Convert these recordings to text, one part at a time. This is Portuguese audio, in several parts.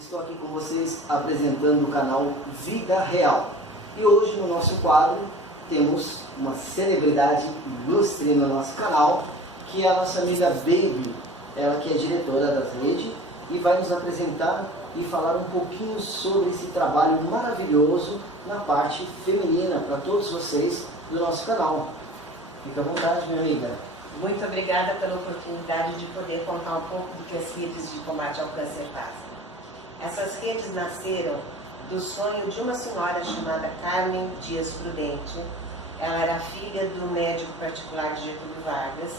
Estou aqui com vocês apresentando o canal Vida Real. E hoje no nosso quadro temos uma celebridade ilustre no nosso canal, que é a nossa amiga Baby, ela que é diretora da rede e vai nos apresentar e falar um pouquinho sobre esse trabalho maravilhoso na parte feminina para todos vocês do nosso canal. Fica à vontade, minha amiga. Muito obrigada pela oportunidade de poder contar um pouco do que as redes de combate ao câncer fazem. Essas redes nasceram do sonho de uma senhora chamada Carmen Dias Prudente. Ela era filha do médico particular de Getúlio Vargas,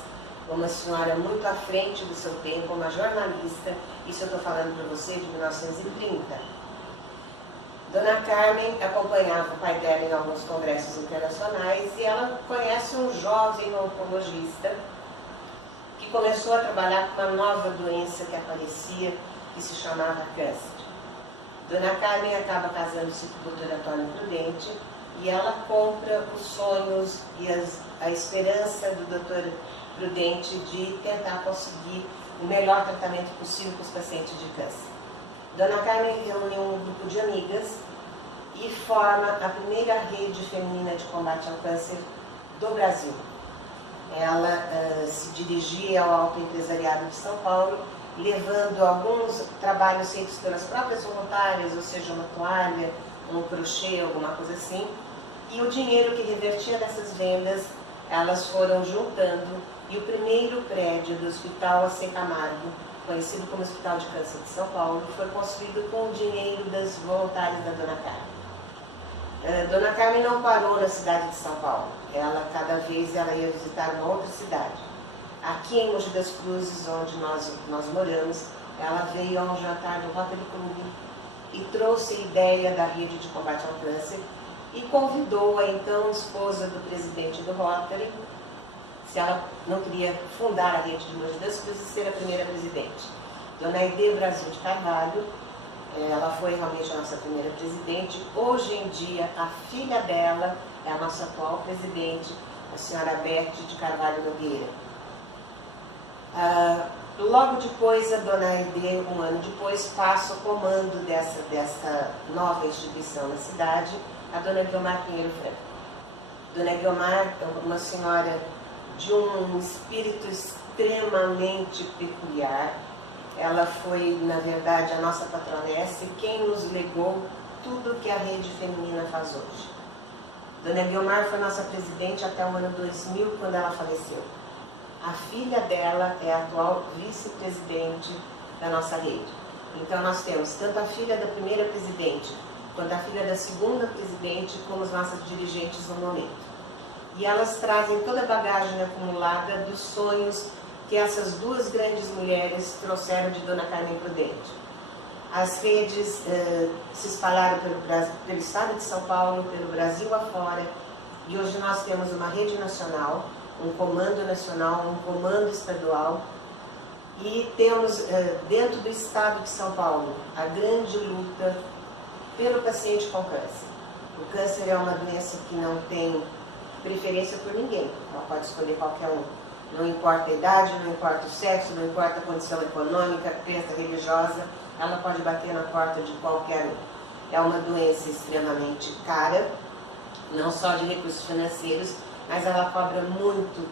uma senhora muito à frente do seu tempo, uma jornalista, isso eu estou falando para você de 1930. Dona Carmen acompanhava o pai dela em alguns congressos internacionais e ela conhece um jovem oncologista que começou a trabalhar com uma nova doença que aparecia, que se chamava câncer. Dona Carmen acaba casando-se com o Dr. Antônio Prudente e ela compra os sonhos e a esperança do Dr. Prudente de tentar conseguir o melhor tratamento possível para os pacientes de câncer. Dona Carmen reúne um grupo de amigas e forma a primeira rede feminina de combate ao câncer do Brasil. Ela se dirigia ao alto empresariado de São Paulo, levando alguns trabalhos feitos pelas próprias voluntárias, ou seja, uma toalha, um crochê, alguma coisa assim, e o dinheiro que revertia dessas vendas, elas foram juntando, e o primeiro prédio do Hospital AC Camargo, conhecido como Hospital de Câncer de São Paulo, foi construído com o dinheiro das voluntárias da Dona Carmen. Dona Carmen não parou na cidade de São Paulo, cada vez ela ia visitar uma outra cidade. Aqui em Mogi das Cruzes, onde nós moramos, ela veio a um jantar do Rotary Club e trouxe a ideia da rede de combate ao câncer e convidou a então esposa do presidente do Rotary, se ela não queria fundar a rede de Mogi das Cruzes, ser a primeira presidente. Dona Aide Brasil de Carvalho, ela foi realmente a nossa primeira presidente. Hoje em dia, a filha dela é a nossa atual presidente, a senhora Beth de Carvalho Nogueira. Logo depois, a Dona Aide, um ano depois, passa o comando dessa nova instituição na cidade, a Dona Guiomar Pinheiro Franco. Dona Guiomar é uma senhora de um espírito extremamente peculiar. Ela foi, na verdade, a nossa patronessa, quem nos legou tudo que a rede feminina faz hoje. Dona Guiomar foi nossa presidente até o ano 2000, quando ela faleceu. A filha dela é a atual vice-presidente da nossa rede. Então nós temos tanto a filha da primeira presidente, quanto a filha da segunda presidente, como as nossas dirigentes no momento. E elas trazem toda a bagagem acumulada dos sonhos que essas duas grandes mulheres trouxeram de Dona Carmen Prudente. As redes se espalharam pelo estado de São Paulo, pelo Brasil afora, e hoje nós temos uma rede nacional, um comando nacional, um comando estadual, e temos dentro do estado de São Paulo a grande luta pelo paciente com câncer. O câncer é uma doença que não tem preferência por ninguém, ela pode escolher qualquer um. Não importa a idade, não importa o sexo, não importa a condição econômica, crença religiosa, ela pode bater na porta de qualquer um. É uma doença extremamente cara, não só de recursos financeiros, mas ela cobra muito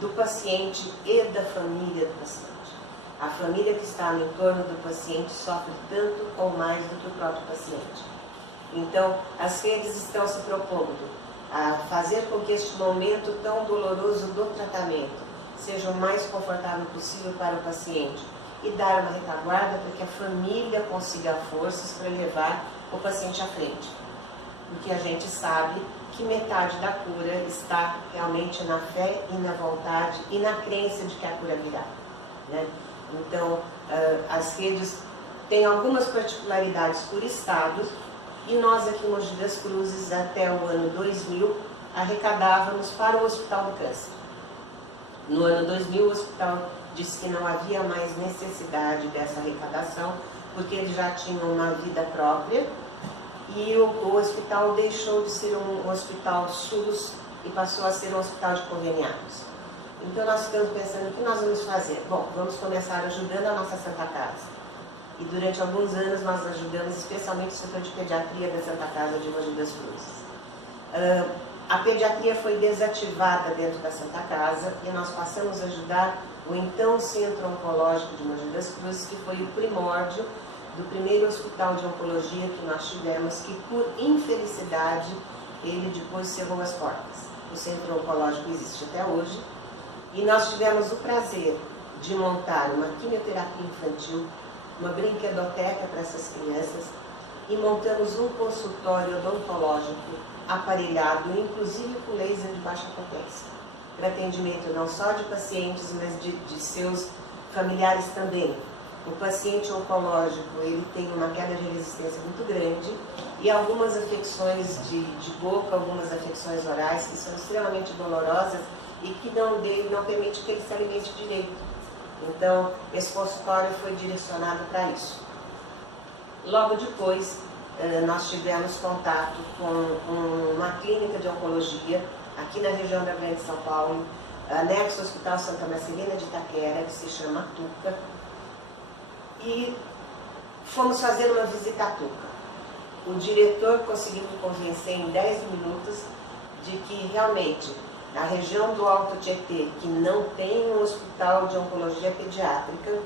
do paciente e da família do paciente. A família que está no entorno do paciente sofre tanto ou mais do que o próprio paciente. Então, as redes estão se propondo a fazer com que este momento tão doloroso do tratamento seja o mais confortável possível para o paciente e dar uma retaguarda para que a família consiga forças para levar o paciente à frente. Porque a gente sabe que metade da cura está realmente na fé e na vontade e na crença de que a cura virá, né? Então, as redes têm algumas particularidades por estado e nós aqui em Mogi das Cruzes, até o ano 2000, arrecadávamos para o Hospital do Câncer. No ano 2000, o hospital disse que não havia mais necessidade dessa arrecadação, porque eles já tinham uma vida própria, e o hospital deixou de ser um hospital SUS e passou a ser um hospital de conveniados. Então nós ficamos pensando, o que nós vamos fazer? Bom, vamos começar ajudando a nossa Santa Casa. e durante alguns anos nós ajudamos especialmente o setor de pediatria da Santa Casa de Mogi das Cruzes. A pediatria foi desativada dentro da Santa Casa e nós passamos a ajudar o então Centro Oncológico de Mogi das Cruzes, que foi o primórdio do primeiro hospital de oncologia que nós tivemos, que por infelicidade ele depois cerrou as portas. O Centro Oncológico existe até hoje e nós tivemos o prazer de montar uma quimioterapia infantil, uma brinquedoteca para essas crianças e montamos um consultório odontológico aparelhado, inclusive com laser de baixa potência, para atendimento não só de pacientes, mas de seus familiares também. O paciente oncológico ele tem uma queda de resistência muito grande e algumas afecções de boca, algumas afecções orais que são extremamente dolorosas e que não permite que ele se alimente direito. Então, esse consultório foi direcionado para isso. Logo depois, nós tivemos contato com uma clínica de oncologia aqui na região da Grande São Paulo, anexo ao Hospital Santa Marcelina de Itaquera, que se chama Tuca, e fomos fazer uma visita à Tuca. O diretor conseguiu me convencer em 10 minutos de que realmente na região do Alto Tietê, que não tem um hospital de oncologia pediátrica,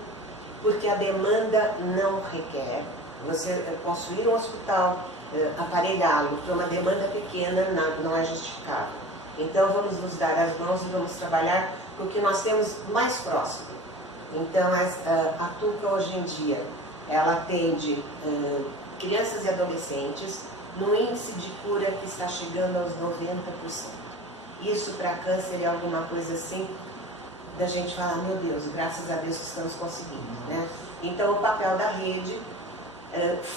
porque a demanda não requer. Você construir um hospital, aparelhá-lo para uma demanda pequena não é justificável. Então vamos nos dar as mãos e vamos trabalhar com o que nós temos mais próximo. Então a Tuca hoje em dia, ela atende crianças e adolescentes no índice de cura que está chegando aos 90%. Isso para câncer é alguma coisa assim, da gente falar, meu Deus, graças a Deus que estamos conseguindo, né? Então o papel da rede,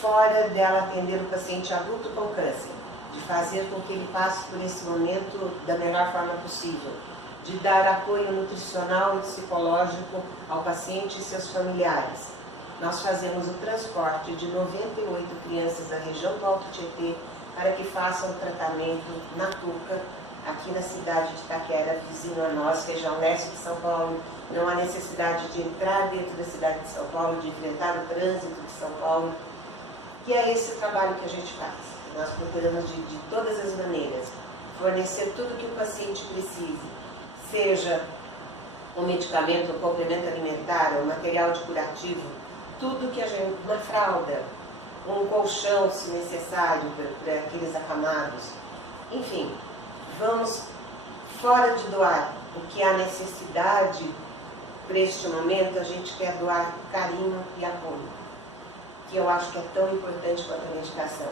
fora dela atender o paciente adulto com câncer, de fazer com que ele passe por esse momento da melhor forma possível, de dar apoio nutricional e psicológico ao paciente e seus familiares. Nós fazemos o transporte de 98 crianças da região do Alto Tietê para que façam o tratamento na Tuca, aqui na cidade de Itaquera, vizinho a nós, região leste de São Paulo. Não há necessidade de entrar dentro da cidade de São Paulo, de enfrentar o trânsito de São Paulo. E é esse trabalho que a gente faz. Nós procuramos de todas as maneiras fornecer tudo o que o paciente precise, seja um medicamento, um complemento alimentar, um material de curativo, tudo que a gente, uma fralda, um colchão, se necessário, para aqueles acamados. Enfim, vamos, fora de doar o que há necessidade para este momento, a gente quer doar carinho e apoio, que eu acho que é tão importante quanto a medicação.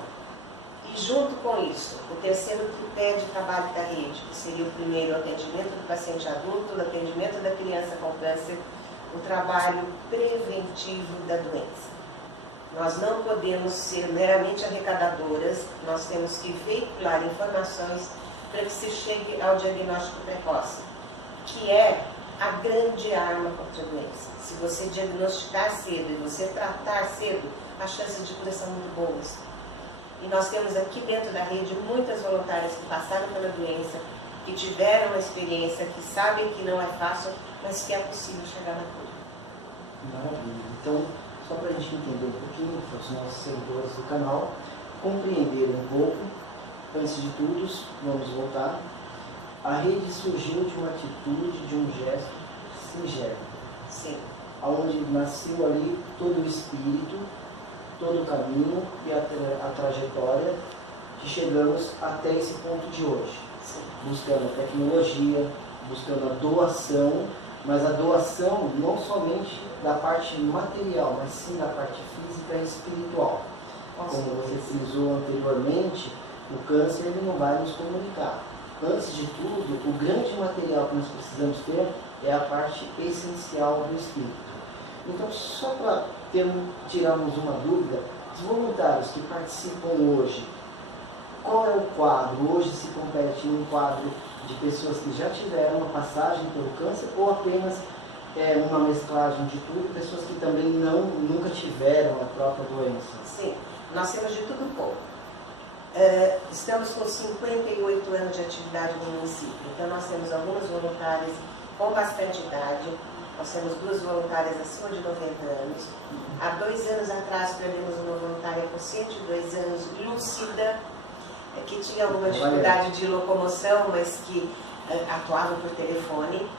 E junto com isso, o terceiro tripé de trabalho da rede, que seria o primeiro, o atendimento do paciente adulto, o atendimento da criança com câncer, o trabalho preventivo da doença. Nós não podemos ser meramente arrecadadoras, nós temos que veicular informações para que se chegue ao diagnóstico precoce, que é a grande arma contra a doença. Se você diagnosticar cedo e você tratar cedo, as chances de cura são muito boas. E nós temos aqui dentro da rede muitas voluntárias que passaram pela doença, que tiveram uma experiência, que sabem que não é fácil, mas que é possível chegar na cura. Maravilha. Então, só para a gente entender um pouquinho, para os nossos seguidores do canal compreenderem um pouco, antes de tudo, vamos voltar. A rede surgiu de uma atitude, de um gesto singelo. Sim. Onde nasceu ali todo o espírito, todo o caminho e a trajetória que chegamos até esse ponto de hoje. Sim. Buscando a tecnologia, buscando a doação, mas a doação não somente da parte material, mas sim da parte física e espiritual. Como você frisou anteriormente, o câncer ele não vai nos comunicar. Antes de tudo, o grande material que nós precisamos ter é a parte essencial do espírito. Então, só para tirarmos uma dúvida, os voluntários que participam hoje, qual é o quadro? Hoje se compete em um quadro de pessoas que já tiveram uma passagem pelo câncer ou apenas uma mesclagem de tudo, pessoas que também nunca tiveram a própria doença? Sim, nós temos de tudo um pouco. Estamos com 58 anos de atividade no município, então nós temos algumas voluntárias com bastante idade, Nós temos 2 voluntárias acima de 90 anos. Há 2 anos atrás perdemos uma voluntária com 102 anos, lúcida, que tinha alguma dificuldade de locomoção, mas que atuava por telefone.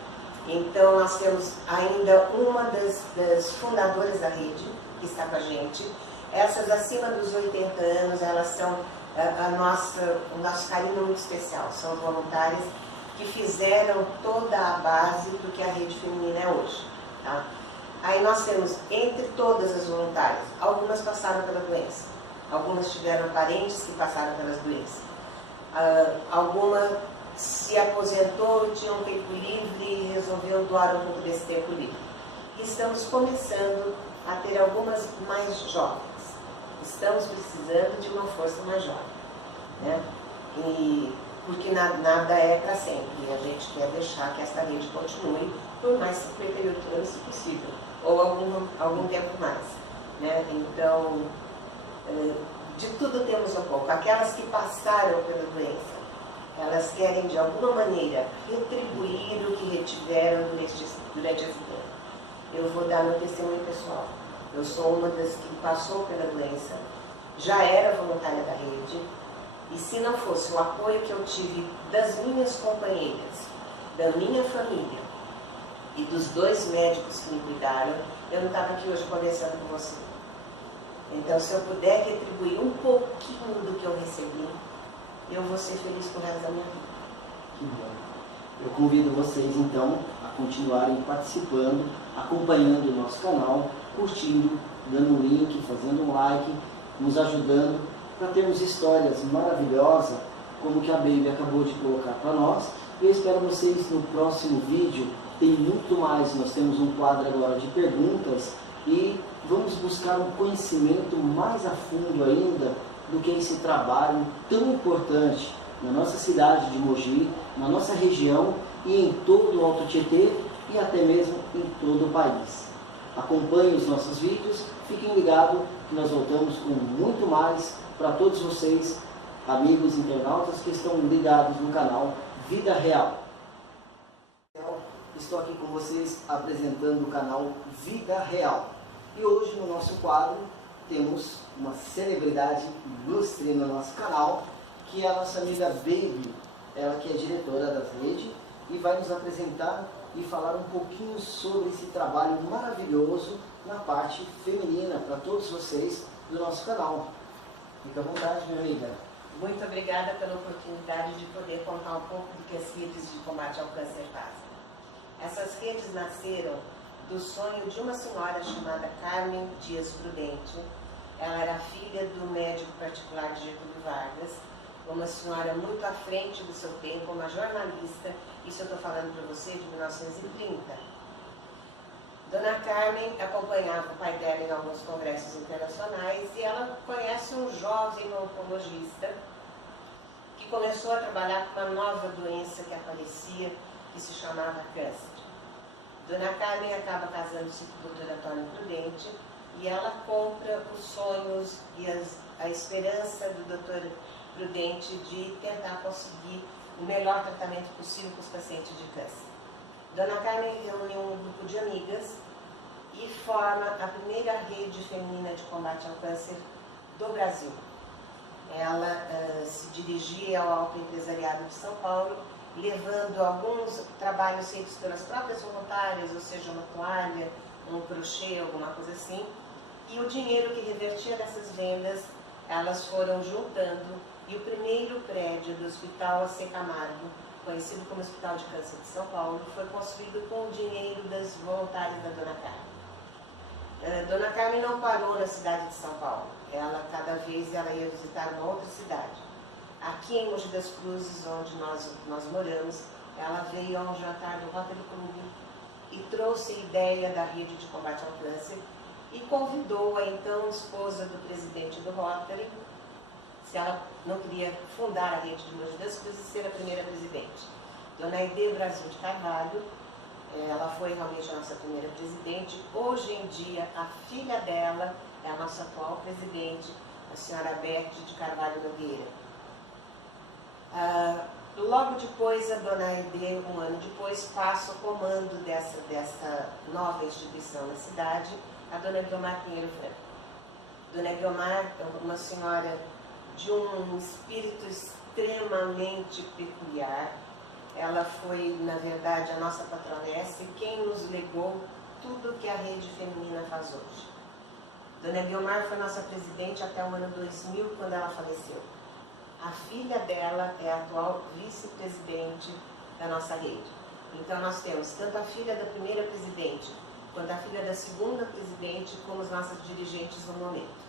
Então nós temos ainda uma das fundadoras da rede, que está com a gente. Essas acima dos 80 anos, elas são o nosso carinho muito especial. São voluntárias que fizeram toda a base do que a rede feminina é hoje. Tá? Aí nós temos, entre todas as voluntárias, algumas passaram pela doença, algumas tiveram parentes que passaram pelas doenças, alguma se aposentou, tinha um tempo livre e resolveu doar um pouco desse tempo livre. E estamos começando a ter algumas mais jovens. Estamos precisando de uma força mais jovem, né? Porque nada é para sempre, e a gente quer deixar que essa rede continue por mais 58 anos, se possível, ou algum tempo mais, né? Então, de tudo temos um pouco. Aquelas que passaram pela doença, elas querem de alguma maneira retribuir o que retiveram durante esse tempo. Eu vou dar meu testemunho pessoal. Eu sou uma das que passou pela doença, já era voluntária da rede, e se não fosse o apoio que eu tive das minhas companheiras, da minha família e dos 2 médicos que me cuidaram, eu não estava aqui hoje conversando com você. Então, se eu puder retribuir um pouquinho do que eu recebi, eu vou ser feliz pro resto da minha vida. Que bom. Eu convido vocês, então, a continuarem participando, acompanhando o nosso canal, curtindo, dando um link, fazendo um like, nos ajudando para termos histórias maravilhosas, como que a Baby acabou de colocar para nós. Eu espero vocês no próximo vídeo. Tem muito mais, nós temos um quadro agora de perguntas e vamos buscar um conhecimento mais a fundo ainda do que esse trabalho tão importante na nossa cidade de Mogi, na nossa região e em todo o Alto Tietê e até mesmo em todo o país. Acompanhem os nossos vídeos, fiquem ligados que nós voltamos com muito mais para todos vocês, amigos internautas que estão ligados no canal Vida Real. Estou aqui com vocês apresentando o canal Vida Real. E hoje no nosso quadro temos uma celebridade ilustre no nosso canal, que é a nossa amiga Baby, ela que é diretora da rede e vai nos apresentar e falar um pouquinho sobre esse trabalho maravilhoso na parte feminina para todos vocês do nosso canal. Fica à vontade, minha amiga. Muito obrigada pela oportunidade de poder contar um pouco do que as redes de combate ao câncer fazem. Essas redes nasceram do sonho de uma senhora chamada Carmen Dias Prudente. Ela era filha do médico particular de Getúlio Vargas, uma senhora muito à frente do seu tempo, uma jornalista, isso eu estou falando para você de 1930. Dona Carmen acompanhava o pai dela em alguns congressos internacionais e ela conhece um jovem oncologista que começou a trabalhar com uma nova doença que aparecia, que se chamava câncer. Dona Carmen acaba casando-se com o Dr. Antônio Prudente e ela compra os sonhos e a esperança do Dr. Prudente de tentar conseguir o melhor tratamento possível para os pacientes de câncer. Dona Carmen reúne um grupo de amigas e forma a primeira rede feminina de combate ao câncer do Brasil. Ela se dirigia ao alto empresariado de São Paulo, levando alguns trabalhos feitos pelas próprias voluntárias, ou seja, uma toalha, um crochê, alguma coisa assim, e o dinheiro que revertia dessas vendas, elas foram juntando, e o primeiro prédio do Hospital AC Camargo, conhecido como Hospital de Câncer de São Paulo, foi construído com o dinheiro das voluntárias da Dona Carmen. Dona Carmen não parou na cidade de São Paulo, cada vez ela ia visitar uma outra cidade. Aqui em Mogi das Cruzes, onde nós moramos, ela veio a um jantar do Rotary Club e trouxe a ideia da rede de combate ao câncer e convidou a então esposa do presidente do Rotary, se ela não queria fundar a rede de Mogi das Cruzes e ser a primeira presidente. Dona Aide Brasil de Carvalho, ela foi realmente a nossa primeira presidente. Hoje em dia, a filha dela é a nossa atual presidente, a senhora Beth de Carvalho Nogueira. Logo depois, a dona Aide, um ano depois, passa o comando dessa nova instituição na cidade, a dona Guiomar Pinheiro Franco. Dona Guiomar é uma senhora de um espírito extremamente peculiar. Ela foi, na verdade, a nossa patronessa e quem nos legou tudo que a rede feminina faz hoje. Dona Guiomar foi nossa presidente até o ano 2000, quando ela faleceu. A filha dela é a atual vice-presidente da nossa rede. Então nós temos tanto a filha da primeira presidente, quanto a filha da segunda presidente, como as nossas dirigentes no momento.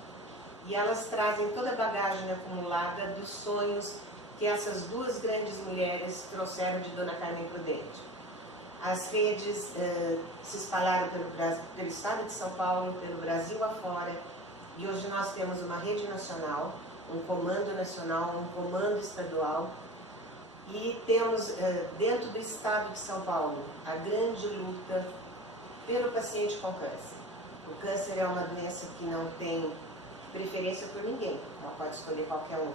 E elas trazem toda a bagagem acumulada dos sonhos que essas duas grandes mulheres trouxeram de Dona Carmen Prudente. As redes se espalharam pelo estado de São Paulo, pelo Brasil afora, e hoje nós temos uma rede nacional, um comando nacional, um comando estadual, e temos dentro do estado de São Paulo a grande luta pelo paciente com câncer. O câncer é uma doença que não tem preferência por ninguém, ela pode escolher qualquer um.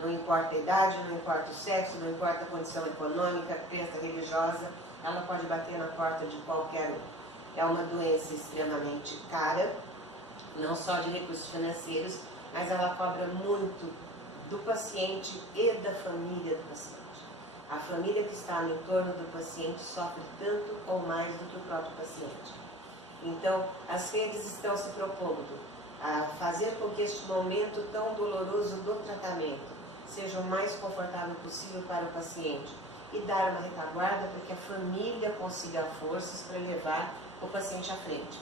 Não importa a idade, não importa o sexo, não importa a condição econômica, crença religiosa, ela pode bater na porta de qualquer um. É uma doença extremamente cara, não só de recursos financeiros, mas ela cobra muito do paciente e da família do paciente. A família que está no entorno do paciente sofre tanto ou mais do que o próprio paciente. Então, as redes estão se propondo a fazer com que este momento tão doloroso do tratamento seja o mais confortável possível para o paciente e dar uma retaguarda para que a família consiga forças para levar o paciente à frente.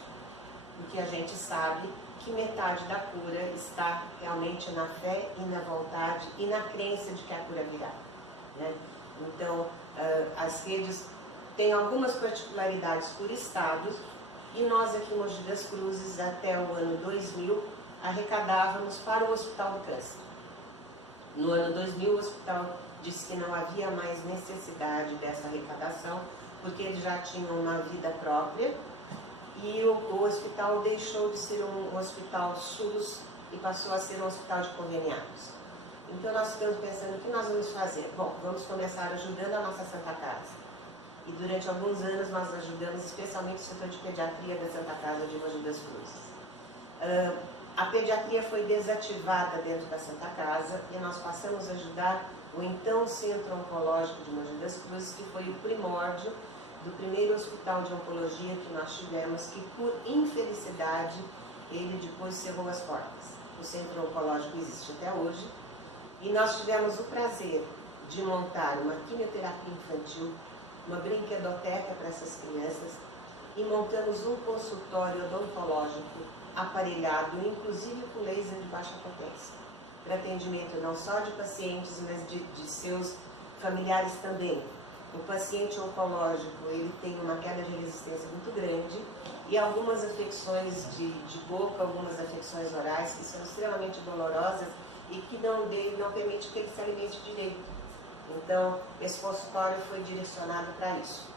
Porque a gente sabe que metade da cura está realmente na fé e na vontade e na crença de que a cura virá, né? Então, as redes têm algumas particularidades por estados e nós aqui em Mogi das Cruzes, até o ano 2000, arrecadávamos para o Hospital do Câncer. No ano 2000, o hospital disse que não havia mais necessidade dessa arrecadação, porque eles já tinham uma vida própria e o hospital deixou de ser um hospital SUS e passou a ser um hospital de conveniados. Então nós ficamos pensando, o que nós vamos fazer? Bom, vamos começar ajudando a nossa Santa Casa. E durante alguns anos nós ajudamos especialmente o setor de pediatria da Santa Casa de Mogi das Cruzes. A pediatria foi desativada dentro da Santa Casa e nós passamos a ajudar o então Centro Oncológico de Mogi das Cruzes, que foi o primórdio do primeiro hospital de oncologia que nós tivemos, que por infelicidade ele depois cerrou as portas. O Centro Oncológico existe até hoje e nós tivemos o prazer de montar uma quimioterapia infantil, uma brinquedoteca para essas crianças e montamos um consultório odontológico aparelhado, inclusive com laser de baixa potência, para atendimento não só de pacientes, mas de seus familiares também. O paciente oncológico, ele tem uma queda de resistência muito grande e algumas afecções de boca, algumas afecções orais que são extremamente dolorosas e que não permite que ele se alimente direito. Então, esse consultório foi direcionado para isso.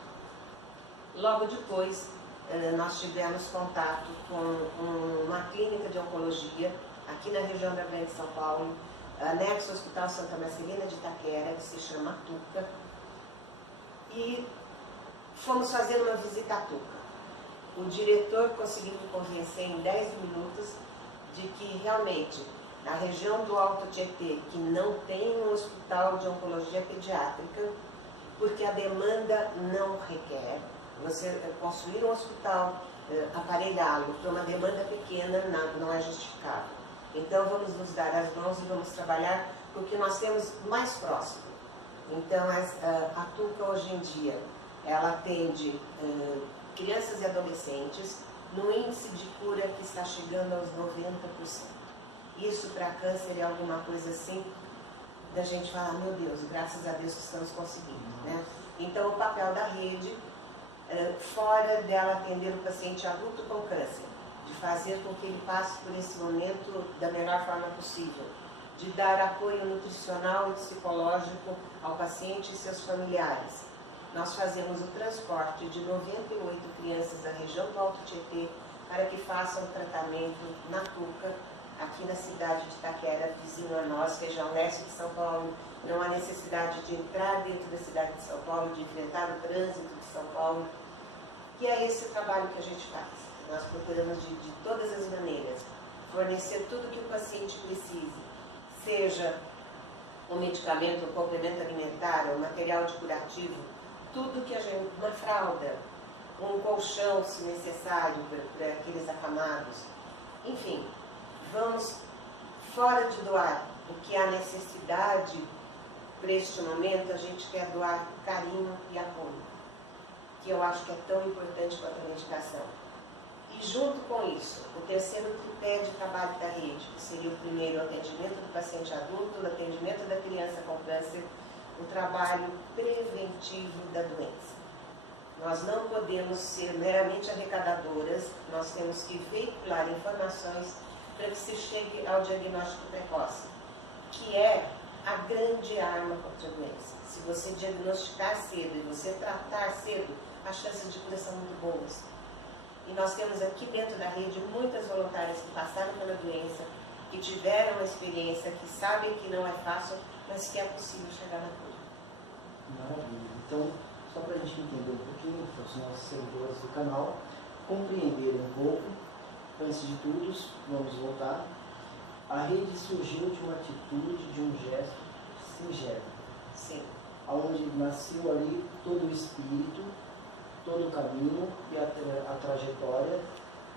Logo depois, nós tivemos contato com uma clínica de oncologia aqui na região da Grande São Paulo, anexo ao Hospital Santa Marcelina de Itaquera, que se chama Tuca, e fomos fazer uma visita à Tuca. O diretor conseguiu me convencer em 10 minutos de que realmente na região do Alto Tietê, que não tem um hospital de oncologia pediátrica, porque a demanda não requer. Você construir um hospital, aparelhá-lo para uma demanda pequena não é justificável. Então vamos nos dar as mãos e vamos trabalhar porque nós temos mais próximo. Então a Tuca hoje em dia, ela atende crianças e adolescentes no índice de cura que está chegando aos 90%. Isso para câncer é alguma coisa assim, da gente falar, meu Deus, graças a Deus que estamos conseguindo, né? Então o papel da rede, fora dela atender o paciente adulto com câncer, de fazer com que ele passe por esse momento da melhor forma possível, de dar apoio nutricional e psicológico ao paciente e seus familiares. Nós fazemos o transporte de 98 crianças da região do Alto Tietê para que façam tratamento na Tuca. aqui na cidade de Itaquera, vizinho a nós, região leste de São Paulo. Não há necessidade de entrar dentro da cidade de São Paulo, de enfrentar o trânsito de São Paulo. E é esse trabalho que a gente faz. Nós procuramos de todas as maneiras fornecer tudo que o paciente precise, seja o medicamento, o complemento alimentar, o material de curativo, tudo que a gente, uma fralda, um colchão, se necessário, para aqueles acamados. Enfim, vamos, fora de doar o que há necessidade para este momento, a gente quer doar carinho e apoio, que eu acho que é tão importante quanto a medicação. E junto com isso, o terceiro tripé de trabalho da rede, que seria o primeiro, o atendimento do paciente adulto, o atendimento da criança com câncer, o trabalho preventivo da doença. Nós não podemos ser meramente arrecadadoras, nós temos que veicular informações para que se chegue ao diagnóstico precoce, que é a grande arma contra a doença. Se você diagnosticar cedo e você tratar cedo, as chances de cura são muito boas. E nós temos aqui dentro da rede muitas voluntárias que passaram pela doença, que tiveram uma experiência, que sabem que não é fácil, mas que é possível chegar na cura. Maravilha. Então, só para a gente entender um pouquinho, para os nossos seguidores do canal compreenderem um pouco, antes de tudo, vamos voltar. A rede surgiu de uma atitude, de um gesto singelo. Sim. Onde nasceu ali todo o espírito, todo o caminho e a trajetória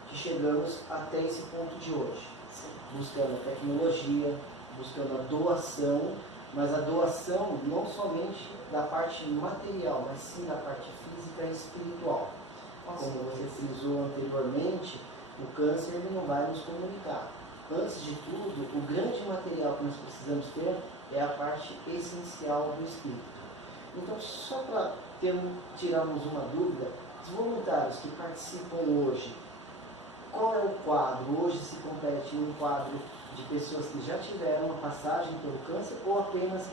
que chegamos até esse ponto de hoje. Sim. Buscando tecnologia, buscando a doação, mas a doação não somente da parte material, mas sim da parte física e espiritual. Como você frisou anteriormente, o câncer ele não vai nos comunicar. Antes de tudo, o grande material que nós precisamos ter é a parte essencial do espírito. Então, só para tirarmos uma dúvida, os voluntários que participam hoje, qual é o quadro? Hoje se compete um quadro de pessoas que já tiveram uma passagem pelo câncer ou apenas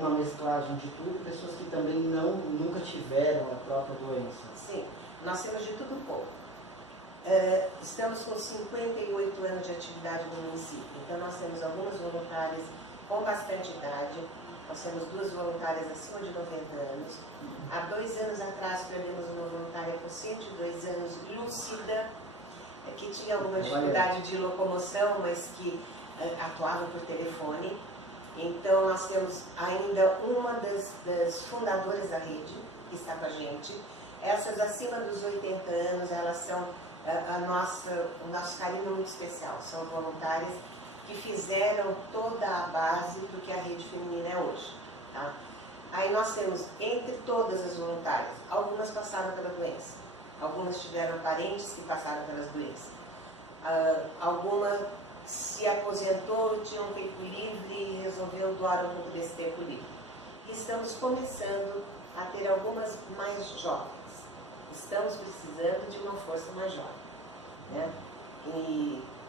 uma mesclagem de tudo, pessoas que também nunca tiveram a própria doença? Sim, nós temos de tudo um pouco. Estamos com 58 anos de atividade no município, então nós temos algumas voluntárias com bastante idade, nós temos 2 voluntárias acima de 90 anos. Há 2 anos atrás perdemos uma voluntária com 102 anos, lúcida, que tinha alguma dificuldade de locomoção, mas que atuava por telefone. Então nós temos ainda uma das fundadoras da rede, que está com a gente. Essas acima dos 80 anos, elas são o nosso carinho muito especial, são voluntárias que fizeram toda a base do que a rede feminina é hoje. Tá? Aí nós temos, entre todas as voluntárias, algumas passaram pela doença, algumas tiveram parentes que passaram pelas doenças, alguma se aposentou, tinha um tempo livre e resolveu doar um pouco desse tempo livre. E estamos começando a ter algumas mais jovens. Estamos precisando de uma força mais jovem, né?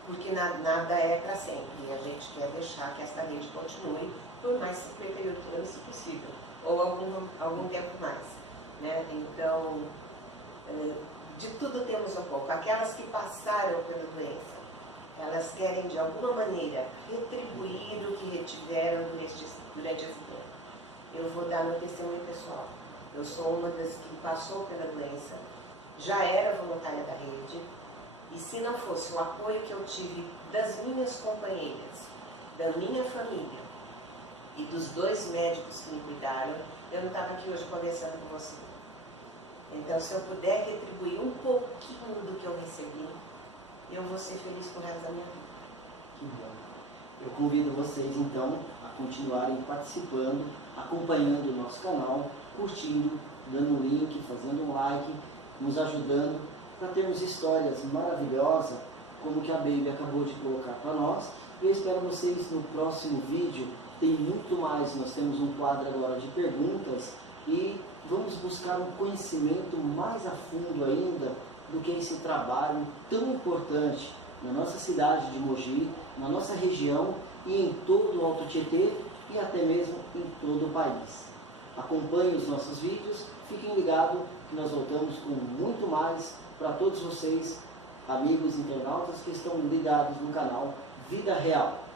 Porque nada é para sempre, e a gente quer deixar que esta rede continue por mais 58 anos, se possível, ou algum tempo mais, né? Então, de tudo temos um pouco. Aquelas que passaram pela doença, elas querem de alguma maneira retribuir o que retiveram durante esse tempo. Eu vou dar meu testemunho pessoal. Eu sou uma das que passou pela doença, já era voluntária da rede, e se não fosse o apoio que eu tive das minhas companheiras, da minha família e dos 2 médicos que me cuidaram, eu não estava aqui hoje conversando com você. Então, se eu puder retribuir um pouquinho do que eu recebi, eu vou ser feliz pro resto da minha vida. Que bom. Eu convido vocês, então, a continuarem participando, acompanhando o nosso canal, curtindo, dando um link, fazendo um like, nos ajudando para termos histórias maravilhosas, como que a Baby acabou de colocar para nós. Eu espero vocês no próximo vídeo. Tem muito mais, nós temos um quadro agora de perguntas e vamos buscar um conhecimento mais a fundo ainda do que esse trabalho tão importante na nossa cidade de Mogi, na nossa região e em todo o Alto Tietê e até mesmo em todo o país. Acompanhem os nossos vídeos, fiquem ligados que nós voltamos com muito mais para todos vocês, amigos internautas que estão ligados no canal Vida Real.